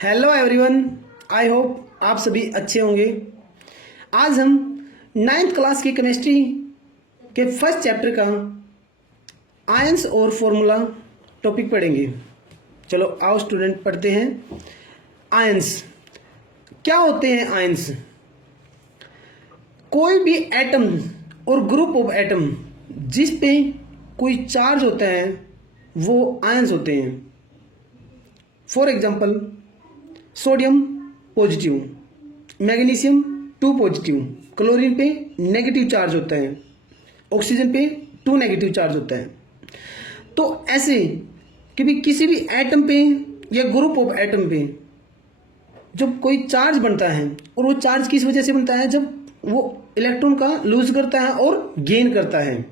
Hello everyone, I hope आप सभी अच्छे होंगे। आज हम 9th क्लास की केमिस्ट्री के फर्स्ट चैप्टर का आयंस और फॉर्मूला टॉपिक पढ़ेंगे। चलो आओ स्टूडेंट पढ़ते हैं। आयंस क्या होते हैं? आयंस कोई भी एटम और ग्रुप ऑफ एटम जिस पे कोई चार्ज होता है वो आयंस होते हैं। For example sodium positive, magnesium 2 positive, chlorine पे नेगेटिव चार्ज होता है, ऑक्सीजन पे 2 नेगेटिव चार्ज होता है। तो ऐसे कि भी किसी भी एटम पे या ग्रुप ऑफ एटम पे जब कोई चार्ज बनता है, और वो चार्ज किस वजह से बनता है? जब वो इलेक्ट्रॉन का लूज करता है और गेन करता है।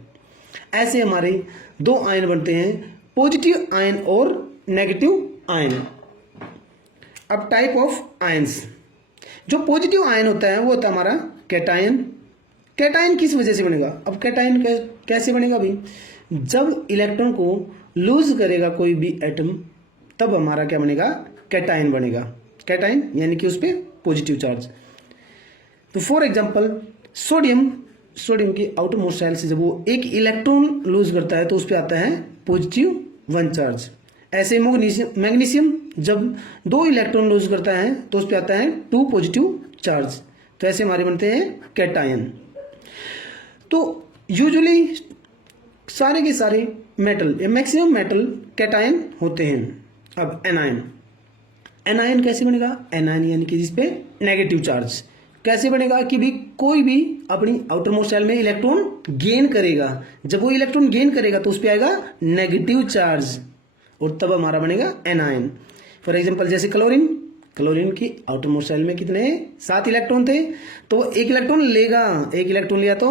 ऐसे हमारे 2 आयन बनते हैं, पॉजिटिव आयन और नेगेटिव आयन। अब टाइप ऑफ आयंस, जो पॉजिटिव आयन होता है वो होता है हमारा कैटायन। कैटायन किस वजह से बनेगा? अब कैटायन कैसे बनेगा भाई? जब इलेक्ट्रॉन को लूज करेगा कोई भी एटम, तब हमारा क्या बनेगा? कैटायन बनेगा। कैटायन यानी कि उस पर पॉजिटिव चार्ज। तो फॉर एग्जांपल सोडियम की आउटर मोस्ट शेल से जब वो एक इलेक्ट्रॉन लूज करता है तो उस पर आता है पॉजिटिव 1 चार्ज। ऐसे मैग्नीशियम जब 2 इलेक्ट्रॉन लूज करता है तो उस पर आता है 2 पॉजिटिव चार्ज। तो ऐसे हमारे बनते हैं कैटायन। तो यूजुअली सारे के सारे मेटल या मैक्सिमम मेटल कैटायन होते हैं। अब एनायन कैसे बनेगा? एनायन यानी कि जिस पे नेगेटिव चार्ज। कैसे बनेगा? कि भी कोई भी अपनी आउटर मोस्ट शेल में इलेक्ट्रॉन गेन करेगा, जब वो इलेक्ट्रॉन गेन करेगा तो उस पर आएगा नेगेटिव चार्ज, और तब हमारा बनेगा एनायन। फॉर एग्जांपल जैसे क्लोरीन की आउटर मोस्ट शेल में कितने 7 इलेक्ट्रॉन थे, तो एक इलेक्ट्रॉन लेगा, एक इलेक्ट्रॉन लिया तो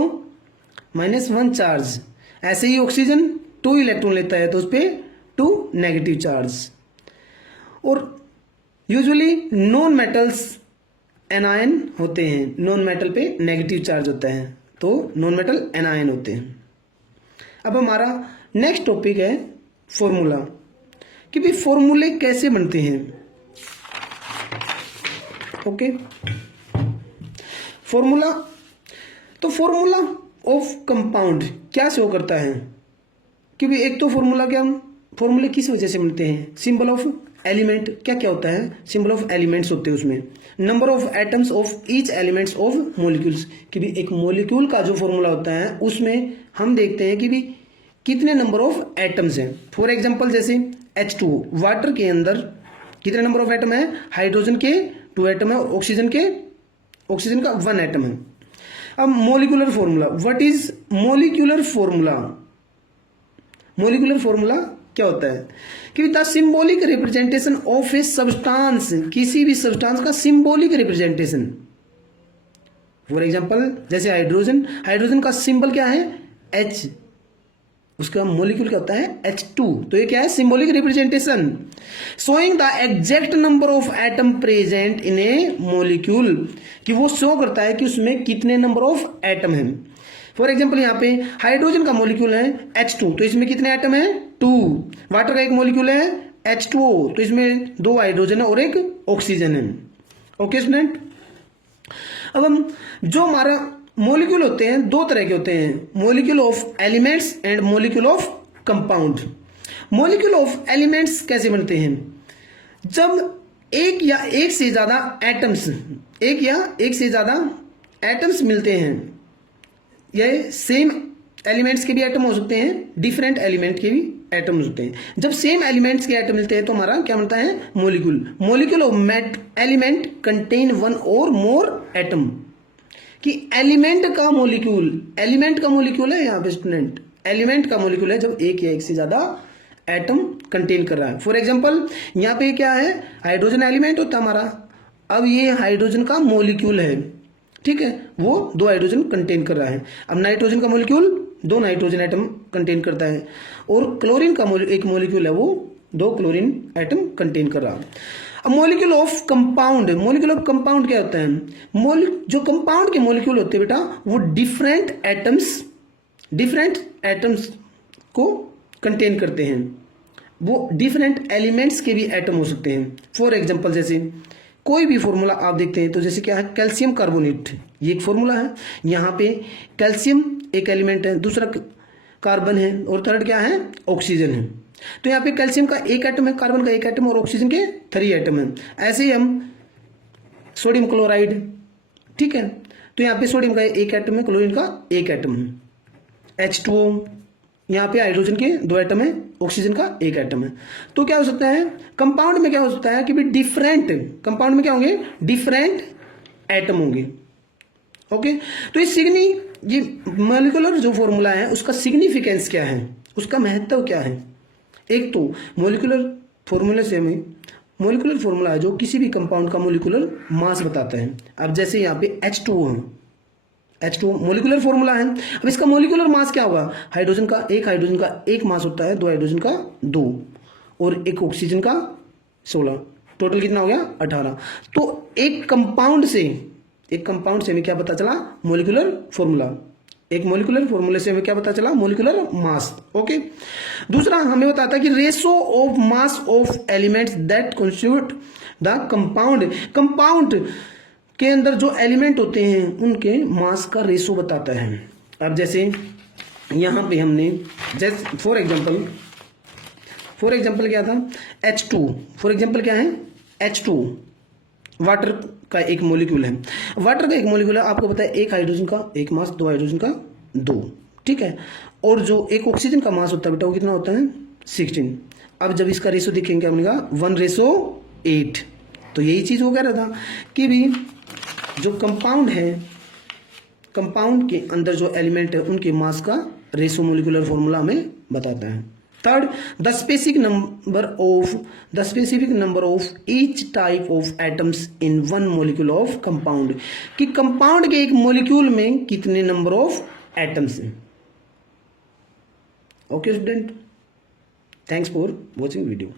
-1 चार्ज। ऐसे ही ऑक्सीजन 2 इलेक्ट्रॉन लेता है तो उस पर 2 नेगेटिव चार्ज। और यूजुअली नॉन मेटल्स एनायन होते हैं, नॉन मेटल पे नेगेटिव चार्ज होता है, तो नॉन मेटल एनायन होते हैं। अब हमारा नेक्स्ट टॉपिक है फॉर्मूला, कि भाई फॉर्मूले कैसे बनते हैं। ओके, फॉर्मूला ऑफ कंपाउंड क्या शो करता है? कि भाई एक तो फॉर्मूले किस वजह से बनते हैं? सिंबल ऑफ एलिमेंट क्या क्या होता है? सिंबल ऑफ एलिमेंट्स होते हैं उसमें। Number of atoms of each elements of molecules, कि भी एक मॉलिक्यूल का जो फॉर्मूला होता है उसमें हम देखते हैं कि भी कितने नंबर ऑफ एटम्स हैं। फॉर एग्जांपल जैसे H2, वाटर के अंदर कितने नंबर ऑफ एटम है? हाइड्रोजन के 2 एटम है और ऑक्सीजन का 1 एटम है। अब molecular formula, what is molecular formula? Molecular formula क्या होता है? कि the symbolic representation of a substance, किसी भी सब्सटेंस का सिंबॉलिक रिप्रेजेंटेशन। फॉर एग्जांपल जैसे हाइड्रोजन का सिंबल क्या है? H, उसका मॉलिक्यूल क्या होता है? H2। तो ये क्या है? Symbolic representation showing the exact number of atom present in A molecule, कि वो शो करता है कि उसमें कितने नंबर ऑफ एटम हैं। फॉर एग्जांपल यहाँ पे हाइड्रोजन का मॉलिक्यूल है H2, तो इसमें कितने एटम है? 2। वाटर का एक मॉलिक्यूल है H2O, तो इसमें 2 हाइड्रोजन है और 1 ऑक्सीजन है। ओके स्टूडेंट, अब हम जो हमारा मॉलिक्यूल होते हैं 2 तरह के होते हैं, molecule of elements and molecule of compound. Molecule of elements कैसे बनते हैं? जब एक या एक से ज्यादा एटम्स मिलते हैं, ये सेम एलिमेंट्स के भी एटम हो सकते हैं, डिफरेंट एलिमेंट के भी एटम होते हैं। जब सेम एलिमेंट्स के एटम मिलते हैं तो हमारा क्या बनता है? मॉलिक्यूल ऑफ एलिमेंट कंटेन 1 और मोर एटम, कि एलिमेंट का मॉलिक्यूल है यहाँ पे स्टूडेंट, एलिमेंट का मॉलिक्यूल है जब एक या एक से ज्यादा एटम कंटेन कर रहा है। फॉर एग्जांपल यहाँ पे क्या है? हाइड्रोजन एलिमेंट होता है हमारा। अब ये हाइड्रोजन का मॉलिक्यूल है, ठीक है, वो 2 हाइड्रोजन कंटेन कर रहा है। अब नाइट्रोजन का मॉलिक्यूल 2 नाइट्रोजन एटम कंटेन करता है, और क्लोरीन का एक मॉलिक्यूल है वो 2 क्लोरीन एटम कंटेन कर रहा है। अब मॉलिक्यूल ऑफ कंपाउंड क्या होता है? जो कंपाउंड के मॉलिक्यूल होते हैं बेटा, वो डिफरेंट एटम्स को कंटेन करते हैं। वो डिफरेंट एलिमेंट्स के भी एटम हो सकते हैं। फॉर एग्जांपल जैसे कोई भी फॉर्मूला आप देखते हैं तो जैसे क्या है, कैल्शियम कार्बोनेट, ये एक फॉर्मूला है। यहाँ पे कैल्शियम एक एलिमेंट है, दूसरा कार्बन है और थर्ड क्या है, ऑक्सीजन है। तो यहाँ पे कैल्शियम का एक एटम है, कार्बन का एक एटम और ऑक्सीजन के 3 एटम है। ऐसे ही हम सोडियम क्लोराइड, ठीक है, तो यहाँ पे सोडियम का एक एटम है, क्लोरीन का एक एटम है। H2O, यहाँ पे हाइड्रोजन के 2 एटम है, ऑक्सीजन का एक एटम है। तो क्या हो सकता है, कंपाउंड में क्या हो सकता है कि भी डिफरेंट, कंपाउंड में क्या होंगे, डिफरेंट एटम होंगे। ओके, तो ये मॉलिक्यूलर जो फॉर्मूला है उसका सिग्निफिकेंस क्या है, उसका महत्व क्या है। एक तो मॉलिक्यूलर फॉर्मूले से हमें, मॉलिक्यूलर फॉर्मूला है जो किसी भी कंपाउंड का मॉलिक्यूलर मास बताता है। अब जैसे यहाँ पे H2O है, H2O मॉलिक्यूलर फॉर्मूला है। अब इसका मॉलिक्यूलर मास क्या होगा, हाइड्रोजन का एक मास होता है, 2 हाइड्रोजन का 2 और एक ऑक्सीजन का 16, टोटल कितना हो गया 18। तो एक कंपाउंड से हमें क्या पता चला, मॉलिक्यूलर फॉर्मूला। एक मॉलिक्यूलर फॉर्मूले से हमें क्या पता चला, मॉलिक्यूलर मास। ओके, दूसरा हमें बताता है कि ratio of mass of elements that constitute the compound के अंदर जो एलिमेंट होते हैं उनके मास का रेशो बताता है। अब जैसे यहाँ पे हमने जैसे फॉर एग्जांपल क्या था, H2, फॉर एग्जांपल क्या है, H2 वाटर का एक मॉलिक्यूल है। वाटर का एक मॉलिक्यूल है, आपको पता है एक हाइड्रोजन का एक मास, 2 हाइड्रोजन का 2, ठीक है। और जो एक ऑक्सीजन का मास होता है बेटा वो कितना होता है, 16। अब जब इसका रेशो देखेंगे क्या बनेगा, 1:8। तो यही चीज वो कह रहा था कि भी जो कंपाउंड है, कंपाउंड के अंदर जो एलिमेंट है उनके मास का रेशो मॉलिक्यूलर फॉर्मूला हमें बताता है। Third, the specific number of each type of atoms in one molecule of compound, कि कंपाउंड के एक मॉलिक्यूल में कितने नंबर ऑफ एटम्स हैं। Okay student, thanks for watching video.